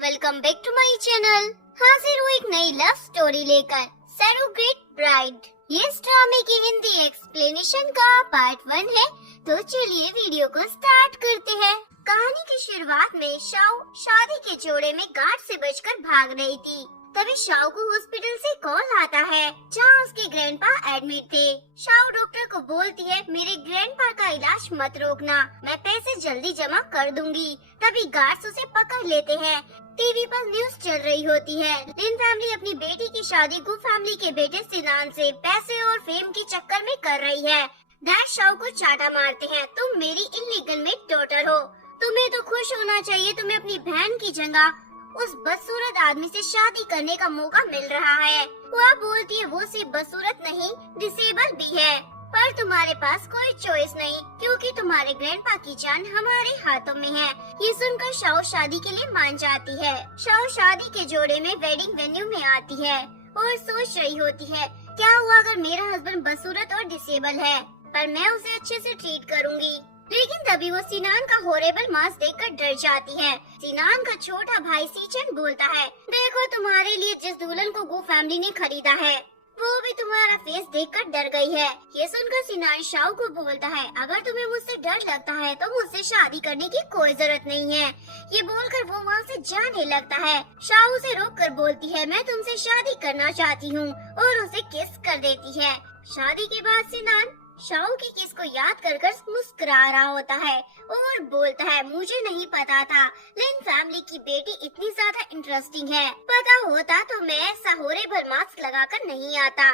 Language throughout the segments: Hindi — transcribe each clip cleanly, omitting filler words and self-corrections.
Welcome back to my channel. हाजिर हूँ एक नई लव स्टोरी लेकर, सरोगेट ब्राइड। ये इस ड्रामे की हिंदी एक्सप्लेनेशन का पार्ट 1 है, तो चलिए वीडियो को स्टार्ट करते हैं। कहानी की शुरुआत में शाओ शादी के जोड़े में गार्ड से बचकर भाग रही थी। तभी शाओ को हॉस्पिटल से कॉल आता है, जहाँ उसके ग्रैंडपा एडमिट थे। शाओ डॉक्टर को बोलती है, मेरे ग्रैंडपा का इलाज मत रोकना, मैं पैसे जल्दी जमा कर दूंगी। तभी गार्ड्स उसे पकड़ लेते हैं। टीवी पर न्यूज चल रही होती है। लिन फैमिली अपनी बेटी की शादी गु फैमिली के बेटे सिनान से पैसे और फेम के चक्कर में कर रही है। डैड शाओ को चाटा मारते हैं, तुम मेरी इलीगल में डॉटर हो, तुम्हें तो खुश होना चाहिए, तुम्हें अपनी बहन की जगह उस बदसूरत आदमी से शादी करने का मौका मिल रहा है। वह बोलती है, वो सिर्फ बदसूरत नहीं डिसेबल भी है, पर तुम्हारे पास कोई चॉइस नहीं, क्योंकि तुम्हारे ग्रैंडपा की जान हमारे हाथों में है। ये सुनकर शाओ शादी के लिए मान जाती है। शाओ शादी के जोड़े में वेडिंग वेन्यू में आती है और सोच रही होती है, क्या हुआ अगर मेरा हस्बैंड बदसूरत और डिसेबल है, पर मैं उसे अच्छे से ट्रीट करूंगी। लेकिन तभी वो सिनान का हॉरेबल मास्क देखकर डर जाती है। सिनान का छोटा भाई सीचन बोलता है, देखो तुम्हारे लिए जिस दुल्हन को गो फैमिली ने खरीदा है, वो भी तुम्हारा फेस देखकर डर गई है। ये सुनकर सिनान शाओ को बोलता है, अगर तुम्हें मुझसे डर लगता है तो मुझसे शादी करने की कोई जरूरत नहीं है। ये बोलकर वो वहाँ से जाने लगता है। शाओ उसे रोक कर बोलती है, मैं तुमसे शादी करना चाहती हूँ, और उसे किस कर देती है। शादी के बाद सिनान शाओ की किस को याद कर मुस्कुरा रहा होता है और बोलता है, मुझे नहीं पता था लिन फैमिली की बेटी इतनी ज्यादा इंटरेस्टिंग है, पता होता तो मैं ऐसा हॉरेबल मास्क लगाकर नहीं आता।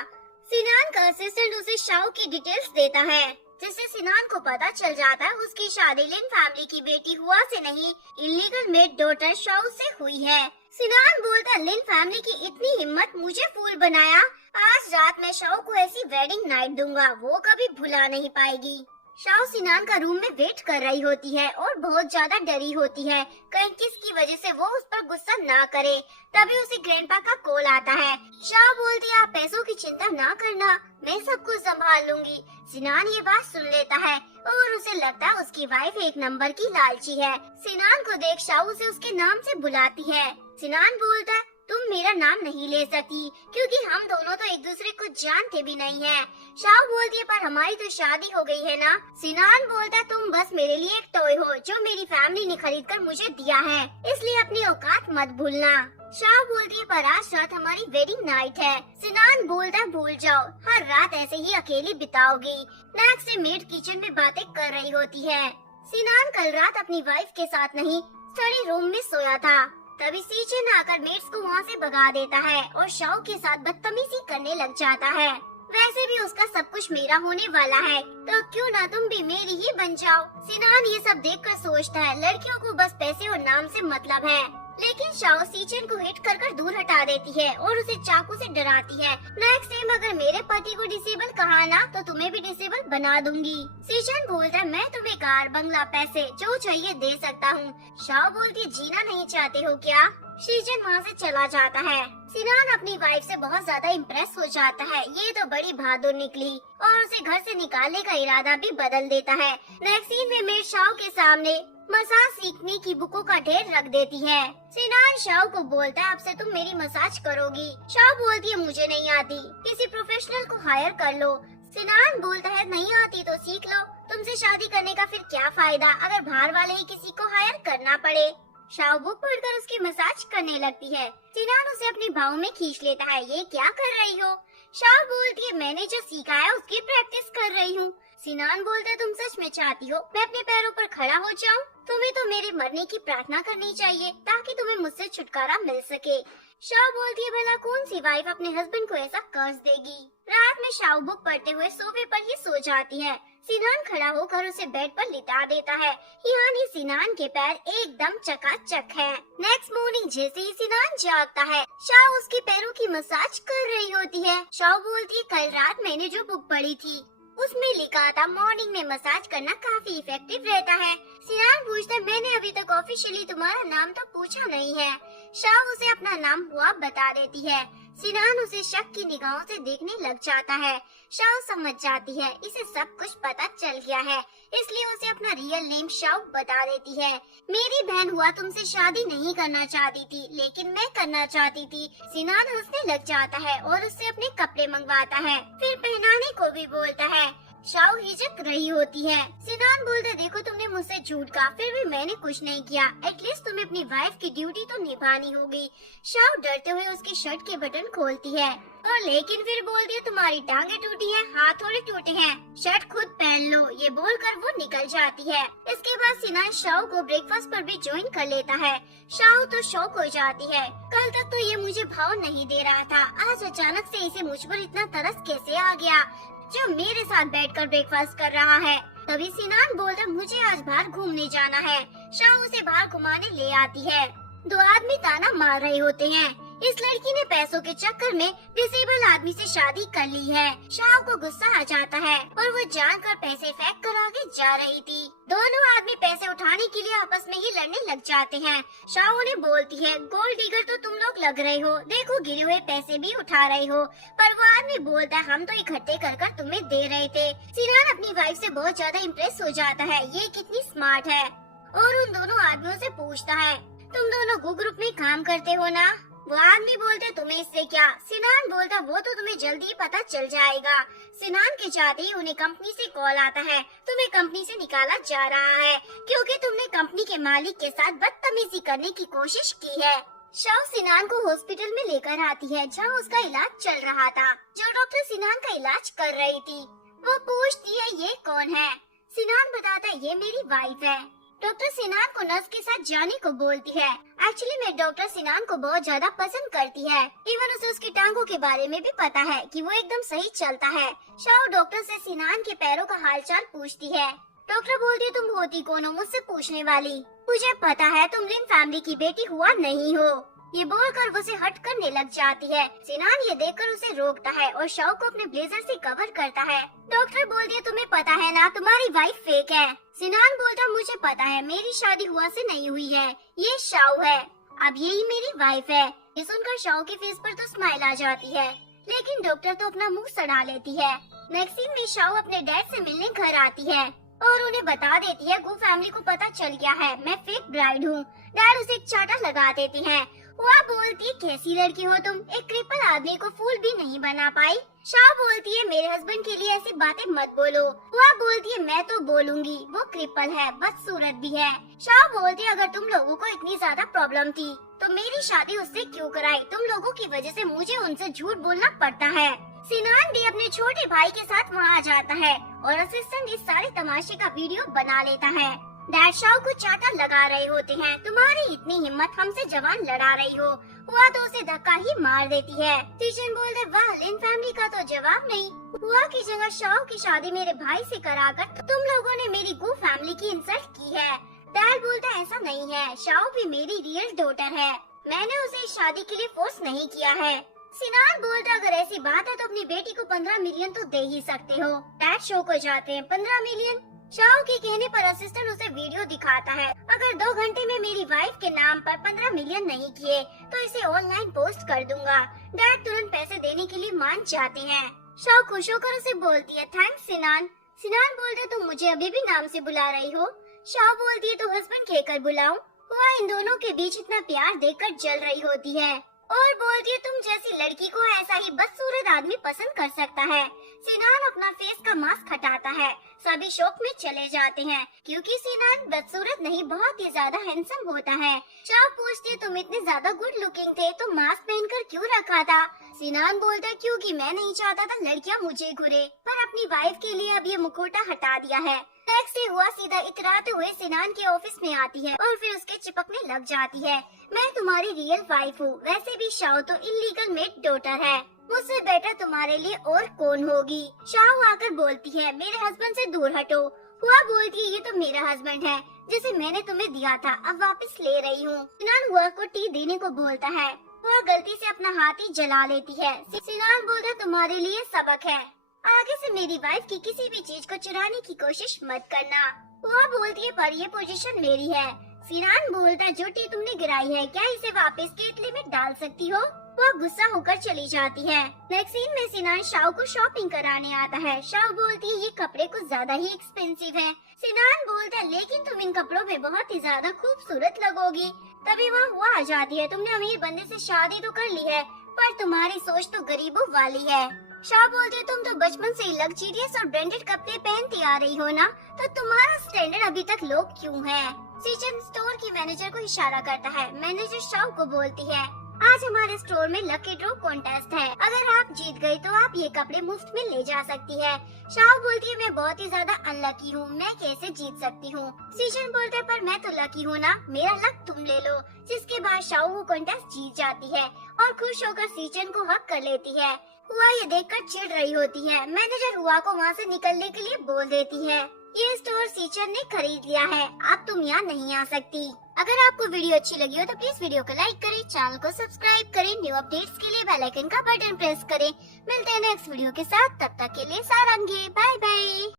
सिनान का असिस्टेंट उसे शाओ की डिटेल्स देता है, जिससे सिनान को पता चल जाता है उसकी शादी लिन फैमिली की बेटी हुआ से नहीं, इलीगल मेड डॉटर शाओ से हुई है। सिनान बोलता, लिन फैमिली की इतनी हिम्मत, मुझे फूल बनाया। आज रात मैं शाओ को ऐसी वेडिंग नाइट दूंगा, वो कभी भुला नहीं पाएगी। शाओ सिनान का रूम में वेट कर रही होती है और बहुत ज्यादा डरी होती है, कहीं किसकी वजह से वो उस पर गुस्सा ना करे। तभी उसे ग्रैंडपा का कॉल आता है। शाओ बोलती है, आप पैसों की चिंता ना करना, मैं सब कुछ संभाल लूंगी। सिनान ये बात सुन लेता है और उसे लगता है उसकी वाइफ एक नंबर की लालची है। सिनान को देख शाओ उसे उसके नाम से बुलाती है। सिनान बोलता है, तुम मेरा नाम नहीं ले सकती, क्योंकि हम दोनों तो एक दूसरे को जानते भी नहीं हैं। शाओ बोलती है, पर हमारी तो शादी हो गई है ना। सिनान बोलता है, तुम बस मेरे लिए एक टॉय हो, जो मेरी फैमिली ने खरीद कर मुझे दिया है, इसलिए अपनी औकात मत भूलना। शाओ बोलती है, पर आज रात हमारी वेडिंग नाइट है। सिनान बोलता है, भूल जाओ, हर रात ऐसे ही अकेली बिताओगी। नेक्स्ट डे मेड किचन में बातें कर रही होती है। सिनान कल रात अपनी वाइफ के साथ नहीं, स्टडी रूम में सोया था। तभी सीचन आकर मेट्स को वहाँ से भगा देता है और शाओ के साथ बदतमीजी करने लग जाता है। वैसे भी उसका सब कुछ मेरा होने वाला है, तो क्यों ना तुम भी मेरी ही बन जाओ। सिनान ये सब देखकर सोचता है, लड़कियों को बस पैसे और नाम से मतलब है। लेकिन शाओ सीचन को हिट कर दूर हटा देती है और उसे चाकू से डराती है, नेक्स्ट टाइम अगर मेरे पति को डिसेबल कहा ना, तो तुम्हें भी डिसेबल बना दूंगी। सीचन बोलता है, मैं तुम्हें कार बंगला पैसे जो चाहिए दे सकता हूँ। शाओ बोलती है, जीना नहीं चाहते हो क्या। सीचन वहाँ से चला जाता है। सिनान अपनी वाइफ से बहुत ज्यादा इम्प्रेस हो जाता है, ये तो बड़ी बहादुर निकली, और उसे घर से निकालने का इरादा भी बदल देता है। नेक्स्ट सीन में मेड शाओ के सामने मसाज सीखने की बुकों का ढेर रख देती है। सिनान शाओ को बोलता है, अब से तुम मेरी मसाज करोगी। शाओ बोलती है, मुझे नहीं आती, किसी प्रोफेशनल को हायर कर लो। सिनान बोलता है, नहीं आती तो सीख लो, तुमसे शादी करने का फिर क्या फायदा अगर बाहर वाले ही किसी को हायर करना पड़े। शाओ बुक पढ़कर उसकी मसाज करने लगती है। सिनान उसे अपनी बाहों में खींच लेता है, ये क्या कर रही हो। शाओ बोलती है, मैंने जो सीखा है उसकी प्रैक्टिस कर रही हूँ। सिनान बोलता है, तुम सच में चाहती हो मैं अपने पैरों पर खड़ा हो जाऊं? तुम्हें तो मेरे मरने की प्रार्थना करनी चाहिए, ताकि तुम्हें मुझसे छुटकारा मिल सके। शाओ बोलती है, भला कौन सी वाइफ अपने हस्बैंड को ऐसा कर्ज देगी। रात में शाओ बुक पढ़ते हुए सोफे पर ही सो जाती है। सिनान खड़ा होकर उसे बेड पर लिटा देता है, यानी सिनान के पैर एकदम चकाचक है। नेक्स्ट मॉर्निंग जैसे ही सिनान जागता है, शाओ उसके पैरों की मसाज कर रही होती है। शाओ बोलती है, कल रात मैंने जो बुक पढ़ी थी उसमें लिखा था मॉर्निंग में मसाज करना काफी इफेक्टिव रहता है। सिनान पूछता है, मैंने अभी तक ऑफिशियली तुम्हारा नाम तो पूछा नहीं है। शाओ उसे अपना नाम हुआ बता देती है। सिनान उसे शक की निगाहों से देखने लग जाता है। शाओ समझ जाती है इसे सब कुछ पता चल गया है, इसलिए उसे अपना रियल नेम शाओ बता देती है। मेरी बहन हुआ तुमसे शादी नहीं करना चाहती थी, लेकिन मैं करना चाहती थी। सिनान हंसने लग जाता है और उससे अपने कपड़े मंगवाता है, फिर पहनाने को भी बोलता है। शाओ हिचक रही होती है। सिनान बोलते, देखो तुमने मुझसे झूठ कहा, फिर भी मैंने कुछ नहीं किया। एटलीस्ट तुम्हें अपनी वाइफ की ड्यूटी तो निभानी होगी। शाओ डरते हुए उसके शर्ट के बटन खोलती है और लेकिन फिर बोलती है, तुम्हारी टांगे टूटी हैं, हाथ थोड़े टूटे हैं, शर्ट खुद पहन लो। ये बोलकर वो निकल जाती है। इसके बाद सिनान शाओ को ब्रेकफास्ट पर भी ज्वाइन कर लेता है। शाओ तो शॉक हो जाती है। कल तक तो ये मुझे भाव नहीं दे रहा था, आज अचानक से इसे मुझ पर इतना तरस कैसे आ गया जो मेरे साथ बैठकर ब्रेकफास्ट कर रहा है। तभी सिनान बोलता, मुझे आज बाहर घूमने जाना है। शाओ उसे बाहर घुमाने ले आती है। दो आदमी ताना मार रहे होते हैं। इस लड़की ने पैसों के चक्कर में डिसेबल आदमी से शादी कर ली है। शाओ को गुस्सा आ जाता है और वो जानकर पैसे फेंक कर आगे जा रही थी। दोनों आदमी पैसे उठाने के लिए आपस में ही लड़ने लग जाते हैं। शाओ ने बोलती है, गोल्ड डिगर तो तुम लोग लग रहे हो, देखो गिरे हुए पैसे भी उठा रहे हो। पर वो आदमी बोलता है, हम तो इकट्ठे कर कर तुम्हें दे रहे थे। सिनान अपनी वाइफ से बहुत ज्यादा इम्प्रेस हो जाता है, ये कितनी स्मार्ट है, और उन दोनों आदमियों से पूछता है, तुम दोनों ग्रुप में काम करते हो ना? वो आदमी बोलते, तुम्हें इससे क्या? सिनान बोलता, वो तो तुम्हें जल्दी ही पता चल जाएगा। सिनान के जाते ही उन्हें कंपनी से कॉल आता है, तुम्हें कंपनी से निकाला जा रहा है क्योंकि तुमने कंपनी के मालिक के साथ बदतमीजी करने की कोशिश की है। शाओ सिनान को हॉस्पिटल में लेकर आती है जहां उसका इलाज चल रहा था। जो डॉक्टर सिनान का इलाज कर रही थी वो पूछती है, ये कौन है? सिनान बताता है, ये मेरी वाइफ है। डॉक्टर सिनान को नर्स के साथ जाने को बोलती है। एक्चुअली मैं डॉक्टर सिनान को बहुत ज्यादा पसंद करती है। इवन उसे उसकी टांगों के बारे में भी पता है कि वो एकदम सही चलता है। शाओ डॉक्टर से सिनान के पैरों का हालचाल पूछती है। डॉक्टर बोलती है, तुम होती कौन हो मुझसे पूछने वाली? मुझे पता है तुम लिन फैमिली की बेटी हुआ नहीं हो। ये बोलकर वो उसे हट करने लग जाती है। सिनान ये देखकर उसे रोकता है और शाओ को अपने ब्लेजर से कवर करता है। डॉक्टर बोलती है, तुम्हें पता है ना तुम्हारी वाइफ फेक है। सिनान बोलता, मुझे पता है, मेरी शादी हुआ से नहीं हुई है, ये शाओ है, अब यही मेरी वाइफ है। ये सुनकर शाओ के फेस पर तो स्माइल आ जाती है, लेकिन डॉक्टर तो अपना मुंह सड़ा लेती है। नेक्स्ट सीन में शाओ अपने डैड से मिलने घर आती है और उन्हें बता देती है, गु फैमिली को पता चल गया है मैं फेक ब्राइड हूँ। डैड उसे एक चाटा लगा देते हैं। वह बोलती है, कैसी लड़की हो तुम, एक क्रिपल आदमी को फूल भी नहीं बना पाई। शाह बोलती है, मेरे हस्बैंड के लिए ऐसी बातें मत बोलो। वह बोलती है, मैं तो बोलूंगी, वो क्रिपल है, बदसूरत भी है। शाह बोलती है, अगर तुम लोगों को इतनी ज्यादा प्रॉब्लम थी तो मेरी शादी उससे क्यों कराई? तुम लोगों की वजह से मुझे उनसे झूठ बोलना पड़ता है। सिनान भी अपने छोटे भाई के साथ वहाँ आ जाता है और असिस्टेंट इस सारे तमाशे का वीडियो बना लेता है। डैड शाओ को चाटा लगा रहे होते हैं, तुम्हारी इतनी हिम्मत, हमसे जवान लड़ा रही हो। हुआ तो उसे धक्का ही मार देती है। टीचर बोलते, वाह लिन फैमिली का तो जवाब नहीं। हुआ की जगह शाओ की शादी मेरे भाई से कराकर तुम लोगों ने मेरी गु फैमिली की इंसल्ट की है। डैड बोलता, ऐसा नहीं है, शाओ भी मेरी रियल डॉटर है, मैंने उसे इस शादी के लिए फोर्स नहीं किया है। सिनान बोलता, अगर ऐसी बात है तो अपनी बेटी को 15 मिलियन तो दे ही सकते हो। डैड शो को जाते हैं, 15 मिलियन? शाओ के कहने पर असिस्टेंट उसे वीडियो दिखाता है, अगर 2 घंटे में मेरी वाइफ के नाम पर 15 मिलियन नहीं किए तो इसे ऑनलाइन पोस्ट कर दूंगा। डैड तुरंत पैसे देने के लिए मान जाते हैं। शाओ खुश होकर उसे बोलती है, थैंक्स सिनान। सिनान बोलते, तुम मुझे अभी भी नाम से बुला रही हो? शाओ बोलती है, तो हस्बैंड कहकर बुलाऊं? हुआ इन दोनों के बीच इतना प्यार देखकर जल रही होती है और बोलती है, तुम जैसी लड़की को ऐसा ही बदसूरत आदमी पसंद कर सकता है। सिनान अपना फेस का मास्क हटाता है, सभी शौक में चले जाते हैं क्योंकि सिनान बदसूरत नहीं, बहुत ही ज्यादा हैंडसम होता है। शाओ पूछती है, तुम इतने ज्यादा गुड लुकिंग थे तो मास्क पहनकर क्यों रखा था? सिनान बोलता है, क्योंकि मैं नहीं चाहता था लड़कियां मुझे घुरे, पर अपनी वाइफ के लिए अब ये मुखौटा हटा दिया है। नेक्स्ट डे हुआ सीधा इतराते हुए सिनान के ऑफिस में आती है और फिर उसके चिपकने लग जाती है, मैं तुम्हारी रियल वाइफ हूँ, वैसे भी शाओ तो इलीगल मेड डॉटर है, मुझसे बेटर तुम्हारे लिए और कौन होगी? शाओ आकर बोलती है, मेरे हस्बैंड से दूर हटो। हुआ बोलती है, ये तो मेरा हस्बैंड है जिसे मैंने तुम्हें दिया था, अब वापस ले रही हूँ। सिनान हुआ को टी देने को बोलता है, वह गलती से अपना हाथ ही जला लेती है। सिनान बोलता, तुम्हारे लिए सबक है, आगे से मेरी वाइफ की किसी भी चीज को चुराने की कोशिश मत करना। वह बोलती है, पर ये पोजीशन मेरी है। सिनान बोलता, जोटी तुमने गिराई है, क्या इसे वापस केतली में डाल सकती हो? वह गुस्सा होकर चली जाती है। नेक्स्ट सीन में सिनान शाओ को शॉपिंग कराने आता है। शाओ बोलती है, ये कपड़े कुछ ज्यादा ही एक्सपेंसिव है। सिनान बोलता है, लेकिन तुम इन कपड़ों में बहुत ही ज्यादा खूबसूरत लगोगी। तभी वह आ जाती है, तुमने अमीर बंदे से शादी तो कर ली है, पर तुम्हारी सोच तो गरीबों वाली है। शाह बोलते, तुम तो बचपन से ही लग्जरियस और ब्रांडेड कपड़े पहनती आ रही हो ना, तो तुम्हारा स्टैंडर्ड अभी तक लो क्यों है? सीचन स्टोर की मैनेजर को इशारा करता है। मैनेजर शाह को बोलती है, आज हमारे स्टोर में लकी ड्रॉ कॉन्टेस्ट है, अगर आप जीत गई तो आप ये कपड़े मुफ्त में ले जा सकती है। शाह बोलती है, मैं बहुत ही ज्यादा अनलकी हूँ, मैं कैसे जीत सकती हूँ? सीजन बोलते, पर मैं तो लकी हूँ ना, मेरा लक तुम ले लो। जिसके बाद शाह वो कॉन्टेस्ट जीत जाती है और खुश होकर सीजन को हक कर लेती है। हुआ ये देखकर चिढ़ रही होती है। मैनेजर हुआ को वहाँ से निकलने के लिए बोल देती है, ये स्टोर सीचन ने खरीद लिया है, अब तुम यहाँ नहीं आ सकती। अगर आपको वीडियो अच्छी लगी हो तो प्लीज वीडियो को लाइक करें, चैनल को सब्सक्राइब करें, न्यू अपडेट्स के लिए बेल आइकन का बटन प्रेस करें। मिलते हैं नेक्स्ट वीडियो के साथ, तब तक के लिए सारंगी, बाय बाय।